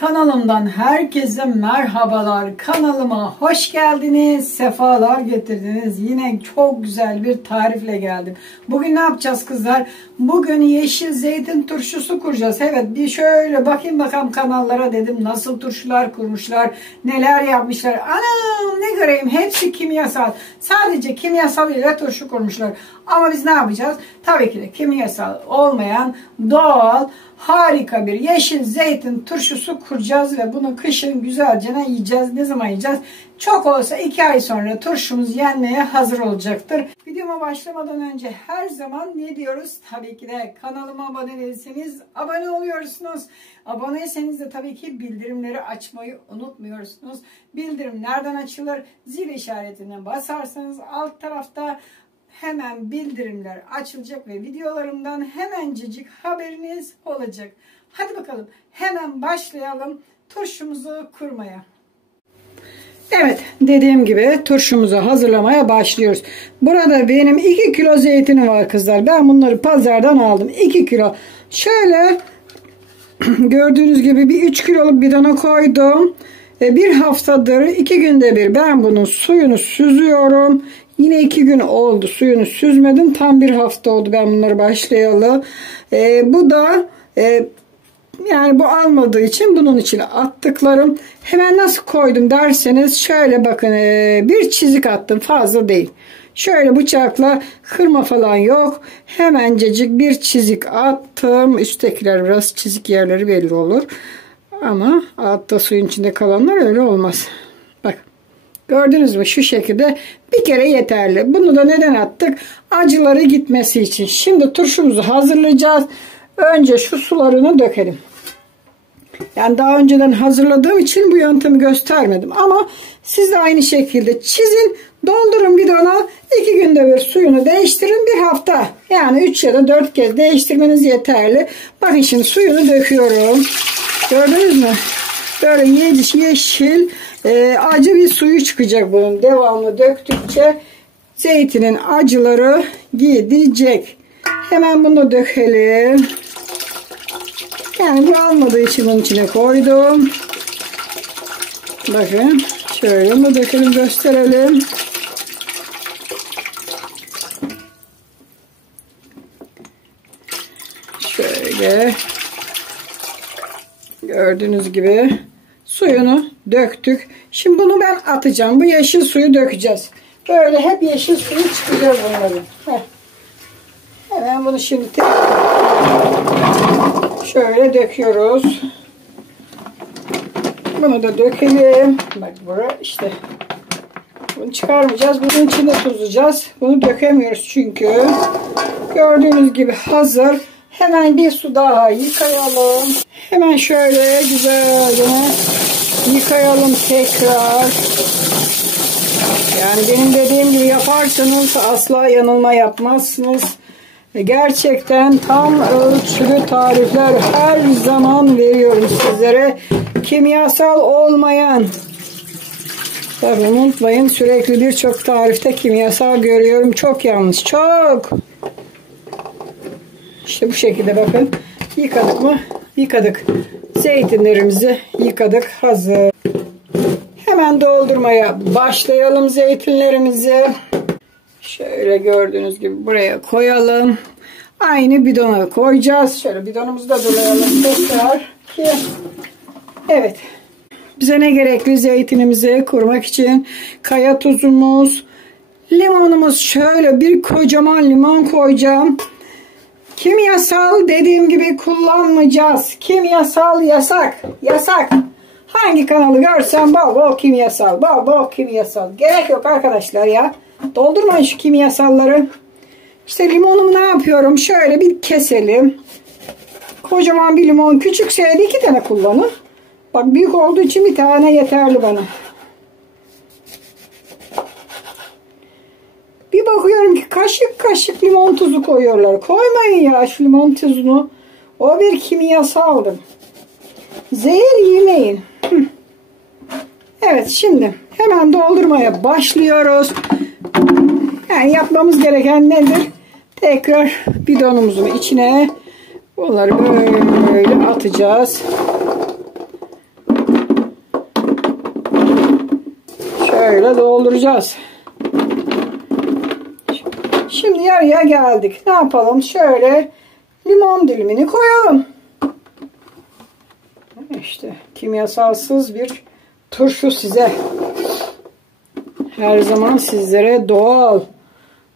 Kanalımdan herkese merhabalar. Kanalıma hoş geldiniz, sefalar getirdiniz. Yine çok güzel bir tarifle geldim. Bugün ne yapacağız kızlar? Bugün yeşil zeytin turşusu kuracağız. Evet, bir şöyle bakayım bakalım kanallara dedim. Nasıl turşular kurmuşlar, neler yapmışlar. Anam ne göreyim, hepsi kimyasal. Sadece kimyasal ile turşu kurmuşlar. Ama biz ne yapacağız? Tabii ki de kimyasal olmayan doğal harika bir yeşil zeytin turşusu kuracağız ve bunu kışın güzelce yiyeceğiz. Ne zaman yiyeceğiz? Çok olsa 2 ay sonra turşumuz yenmeye hazır olacaktır. Videoma başlamadan önce her zaman ne diyoruz? Tabii ki de kanalıma abone değilseniz abone oluyorsunuz. Aboneyseniz de tabii ki bildirimleri açmayı unutmuyorsunuz. Bildirim nereden açılır? Zil işaretine basarsanız alt tarafta hemen bildirimler açılacak ve videolarımdan hemencecik haberiniz olacak. Hadi bakalım hemen başlayalım turşumuzu kurmaya. Evet, dediğim gibi turşumuzu hazırlamaya başlıyoruz. Burada benim 2 kilo zeytinim var kızlar. Ben bunları pazardan aldım. 2 kilo. Şöyle gördüğünüz gibi bir 3 kiloluk bidona koydum. Bir haftadır 2 günde bir ben bunun suyunu süzüyorum. Yine 2 gün oldu suyunu süzmedim. Tam bir hafta oldu ben bunları başlayalı. Bu da yani bu almadığı için bunun içine attıklarım. Hemen nasıl koydum derseniz şöyle bakın, bir çizik attım, fazla değil. Şöyle bıçakla kırma falan yok. Hemencecik bir çizik attım. Üsttekiler biraz çizik yerleri belli olur. Ama altta suyun içinde kalanlar öyle olmaz. Bak. Gördünüz mü? Şu şekilde bir kere yeterli. Bunu da neden attık? Acıları gitmesi için. Şimdi turşumuzu hazırlayacağız. Önce şu sularını dökelim. Yani daha önceden hazırladığım için bu yöntemi göstermedim. Ama siz de aynı şekilde çizin. Doldurun bidona. 2 günde bir suyunu değiştirin. Bir hafta. Yani 3 ya da 4 kez değiştirmeniz yeterli. Bakın şimdi suyunu döküyorum. Gördünüz mü? Böyle yeşil acı bir suyu çıkacak bunun. Devamlı döktükçe zeytinin acıları gidecek. Hemen bunu dökelim. Yani bu almadığı için bunun içine koydum. Bakın şöyle bunu dökelim, gösterelim. Şöyle gördüğünüz gibi suyunu döktük. Şimdi bunu ben atacağım. Bu yeşil suyu dökeceğiz. Böyle hep yeşil suyu çıkacağız bunları. Hemen bunu şimdi şöyle döküyoruz. Bunu da dökelim. Bak buraya işte. Bunu çıkarmayacağız. Bunun içine tuzlayacağız. Bunu dökemiyoruz çünkü. Gördüğünüz gibi hazır. Hemen bir su daha yıkayalım. Hemen şöyle güzelce yıkayalım tekrar. Yani benim dediğim gibi yaparsanız asla yanılma yapmazsınız. Gerçekten tam ölçülü tarifler her zaman veriyorum sizlere. Kimyasal olmayan. Tabii unutmayın, sürekli birçok tarifte kimyasal görüyorum. Çok yanlış. Çok. İşte bu şekilde bakın. Yıkadık mı? Yıkadık. Zeytinlerimizi yıkadık. Hazır. Hemen doldurmaya başlayalım zeytinlerimizi. Şöyle gördüğünüz gibi buraya koyalım. Aynı bidona koyacağız. Şöyle bidonumuzu da dolayalım tekrar. Evet. Bize ne gerekli zeytinimizi kurmak için? Kaya tuzumuz, limonumuz, şöyle bir kocaman limon koyacağım. Kimyasal dediğim gibi kullanmayacağız. Kimyasal yasak. Yasak. Hangi kanalı görsem bol bol kimyasal. Bol bol kimyasal. Gerek yok arkadaşlar ya. Doldurmayın şu kimyasalları. İşte limonumu ne yapıyorum? Şöyle bir keselim. Kocaman bir limon. Küçükseydi 2 tane kullanın. Bak büyük olduğu için bir tane yeterli bana. Bir bakıyorum ki kaşık kaşık limon tuzu koyuyorlar. Koymayın ya şu limon tuzunu. O bir kimyasaldır. Zehir yemeyin. Evet, şimdi hemen doldurmaya başlıyoruz. Yani yapmamız gereken nedir? Tekrar bidonumuzun içine bunları böyle atacağız. şöyle dolduracağız. Şimdi yarıya geldik. Ne yapalım? Şöyle limon dilimini koyalım. İşte kimyasalsız bir turşu size. Her zaman sizlere doğal,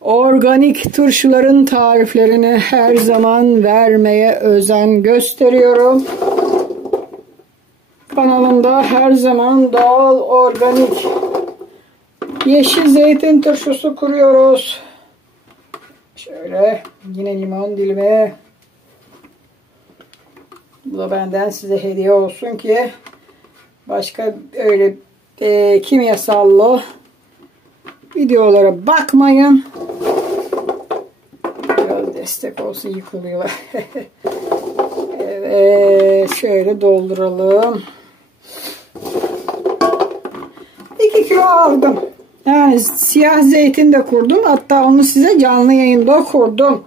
organik turşuların tariflerini her zaman vermeye özen gösteriyorum. Kanalımda her zaman doğal, organik yeşil zeytin turşusu kuruyoruz. Şöyle yine limon dilimi. Bu da benden size hediye olsun ki başka öyle kimyasallı videolara bakmayın. Biraz destek olsun, yıkılıyor. Evet, şöyle dolduralım. 2 kilo aldım. Yani siyah zeytin de kurdum. Hatta onu size canlı yayında kurdum.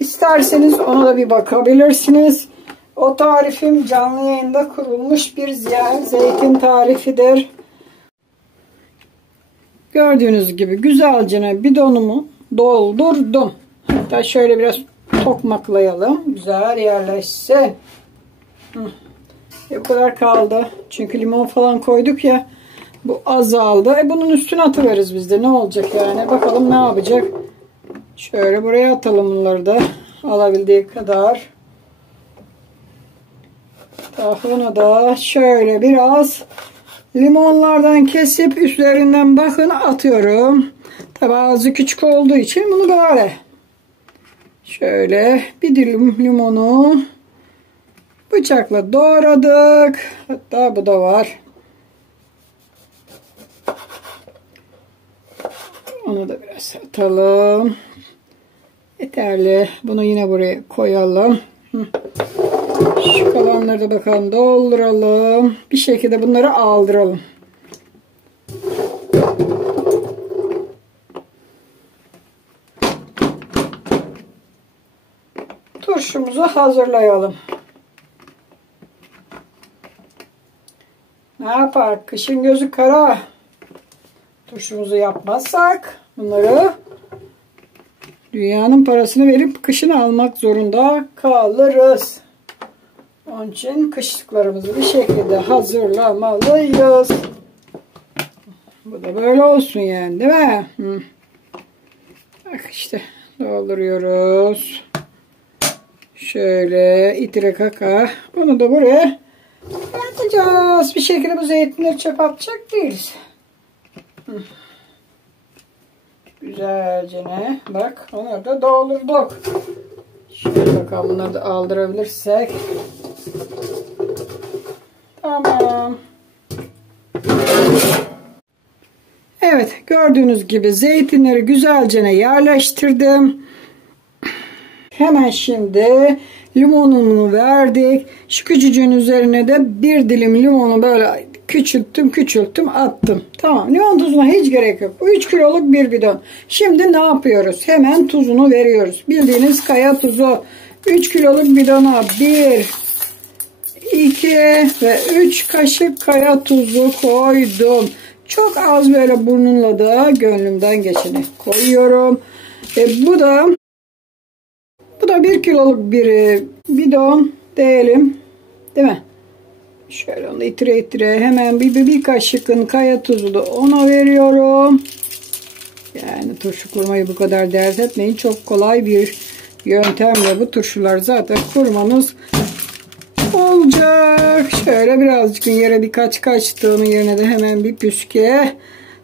İsterseniz ona da bir bakabilirsiniz. O tarifim canlı yayında kurulmuş bir siyah zeytin tarifidir. Gördüğünüz gibi güzelce bidonumu doldurdum. Hatta şöyle biraz tokmaklayalım. Güzel yerleşsin. Bu kadar kaldı. Çünkü limon falan koyduk ya. Bu azaldı. Bunun üstüne atıveririz biz de. Ne olacak yani? Bakalım ne yapacak. Şöyle buraya atalım bunları da. Alabildiği kadar. Tahını da şöyle biraz limonlardan kesip üstlerinden bakın atıyorum. Tabi ağzı küçük olduğu için bunu böyle. Şöyle bir dilim limonu bıçakla doğradık. Hatta bu da var. Onu da biraz atalım. Yeterli. Bunu yine buraya koyalım. Şu kalanları da bakalım dolduralım. Bir şekilde bunları aldıralım. Turşumuzu hazırlayalım. Ne yapar? Kışın gözü kara. Turşumuzu yapmazsak bunları dünyanın parasını verip kışın almak zorunda kalırız. Onun için kışlıklarımızı bir şekilde hazırlamalıyız. Bu da böyle olsun yani, değil mi? Bak işte dolduruyoruz. Şöyle itire kaka. Bunu da buraya atacağız. Bir şekilde bu zeytinleri çöp atacak değiliz. Güzelce ne? Bak onları da doldurduk. Şöyle bakalım bunları da aldırabilirsek. Tamam. Evet, gördüğünüz gibi zeytinleri güzelce yerleştirdim. Hemen şimdi limonunu verdik. Şu küçücüğün üzerine de bir dilim limonu böyle küçülttüm attım. Tamam, limon tuzuna hiç gerek yok. Bu 3 kiloluk bir bidon. Şimdi ne yapıyoruz? Hemen tuzunu veriyoruz. Bildiğiniz kaya tuzu. 3 kiloluk bidona 1, 2 ve 3 kaşık kaya tuzu koydum. Çok az böyle burnumla da gönlümden geçeni koyuyorum. Bu da 1 kiloluk bir bidon diyelim. Değil mi? Şöyle onu itire hemen bir kaşıkın kaya tuzu da ona veriyorum. Yani turşu kurmayı bu kadar dert etmeyin. Çok kolay bir yöntemle bu turşular zaten kurmanız olacak. Şöyle birazcık yere birkaç kaçtı. Onun yerine de hemen bir püske.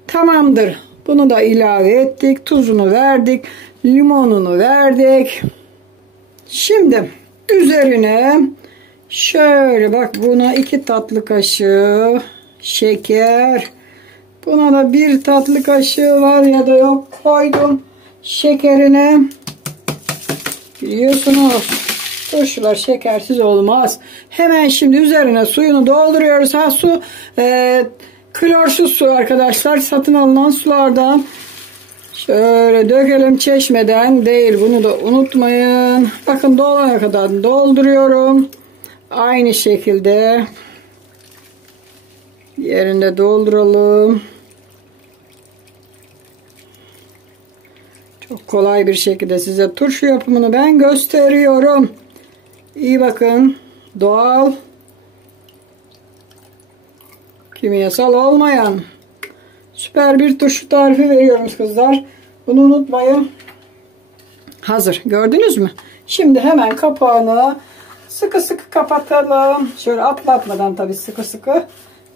Tamamdır. Bunu da ilave ettik. Tuzunu verdik. Limonunu verdik. Şimdi üzerine şöyle bak, buna 2 tatlı kaşığı şeker. Buna da 1 tatlı kaşığı var ya da yok koydum şekerine. Biliyorsunuz turşular şekersiz olmaz. Hemen şimdi üzerine suyunu dolduruyoruz. Su klorsuz su arkadaşlar, satın alınan sulardan. Şöyle dökelim, çeşmeden değil, bunu da unutmayın. Bakın dolana kadar dolduruyorum. Aynı şekilde yerinde dolduralım. Çok kolay bir şekilde size turşu yapımını ben gösteriyorum. İyi bakın. Doğal, kimyasal olmayan süper bir turşu tarifi veriyorum kızlar. Bunu unutmayın. Hazır. Gördünüz mü? Şimdi hemen kapağını sıkı sıkı kapatalım. Şöyle atlatmadan tabii, sıkı sıkı.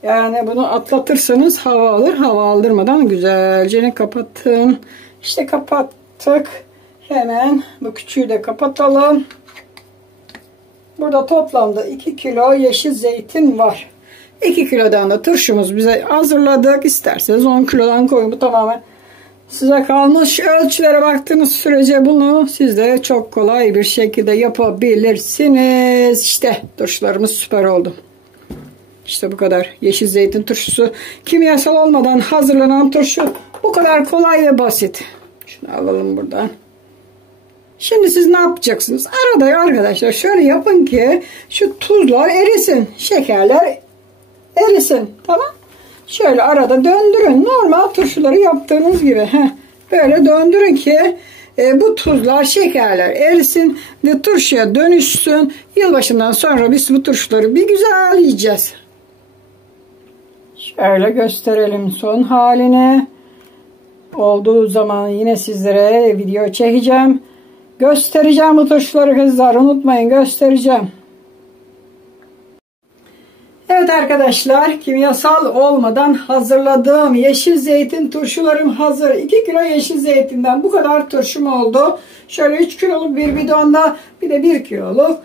Yani bunu atlatırsanız hava alır. Hava aldırmadan güzelce kapatın. İşte kapattık. Hemen bu küçüğü de kapatalım. Burada toplamda 2 kilo yeşil zeytin var. 2 kilodan da turşumuz bize hazırladık. İsterseniz 10 kilodan koyun. Bu tamamen size kalmış. Ölçülere baktığınız sürece bunu siz de çok kolay bir şekilde yapabilirsiniz. İşte turşularımız süper oldu. İşte bu kadar. Yeşil zeytin turşusu. Kimyasal olmadan hazırlanan turşu. Bu kadar kolay ve basit. Şunu alalım buradan. Şimdi siz ne yapacaksınız? Arada arkadaşlar şöyle yapın ki şu tuzlar erisin. Şekerler erisin. Tamam. Şöyle arada döndürün. Normal turşuları yaptığınız gibi. Böyle döndürün ki bu tuzlar, şekerler erisin ve turşuya dönüşsün. Yılbaşından sonra biz bu turşuları bir güzel yiyeceğiz. Şöyle gösterelim son halini. Olduğu zaman yine sizlere video çekeceğim. Göstereceğim bu turşuları kızlar. Unutmayın, göstereceğim. Evet arkadaşlar, kimyasal olmadan hazırladığım yeşil zeytin turşularım hazır. 2 kilo yeşil zeytinden bu kadar turşum oldu. Şöyle 3 kiloluk bir bidonda, bir de 1 kiloluk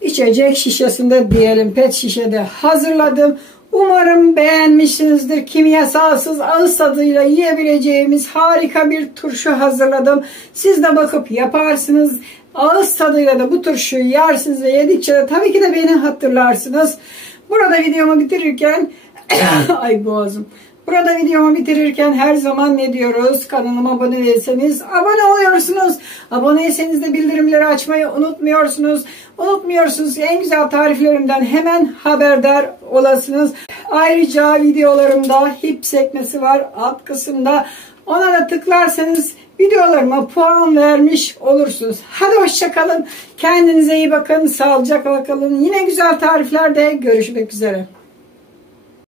içecek şişesinde diyelim, pet şişede hazırladım. Umarım beğenmişsinizdir. Kimyasalsız, ağız tadıyla yiyebileceğimiz harika bir turşu hazırladım. Siz de bakıp yaparsınız. Ağız tadıyla da bu turşuyu yersiniz ve yedikçe de tabii ki de beni hatırlarsınız. Burada videomu bitirirken ay boğazım. Burada videomu bitirirken her zaman ne diyoruz? Kanalıma abone değilseniz abone oluyorsunuz. Aboneyseniz de bildirimleri açmayı unutmuyorsunuz. En güzel tariflerimden hemen haberdar olasınız. Ayrıca videolarımda hip sekmesi var alt kısımda. Ona da tıklarsanız videolarıma puan vermiş olursunuz. Hadi hoşça kalın. Kendinize iyi bakın. Sağlıcakla kalın. Yine güzel tariflerde görüşmek üzere.